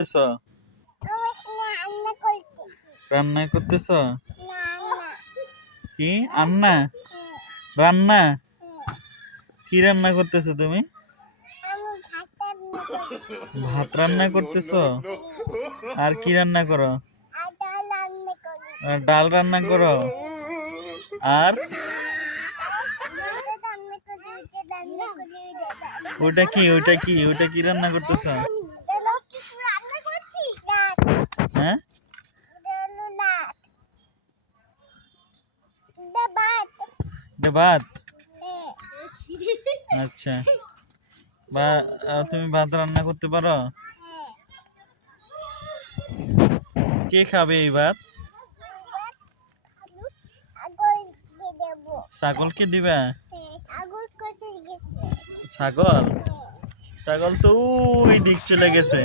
করতেছো? রান্না করতেছো? কি আন্না? রান্না? কি রান্না করতেছো তুমি? ভাত রান্না করতেছো? আর কি রান্না করো? ডাল রান্না করো? আর ওটা কি রান্না করতেছো? হ্যাঁ, এটা ভাত। আচ্ছা, বা তুমি ভাত রান্না করতে পারো? কে খাবে এই ভাত? ছাগলকে দিবা? ছাগল তো ওই দিক চলে গেছে।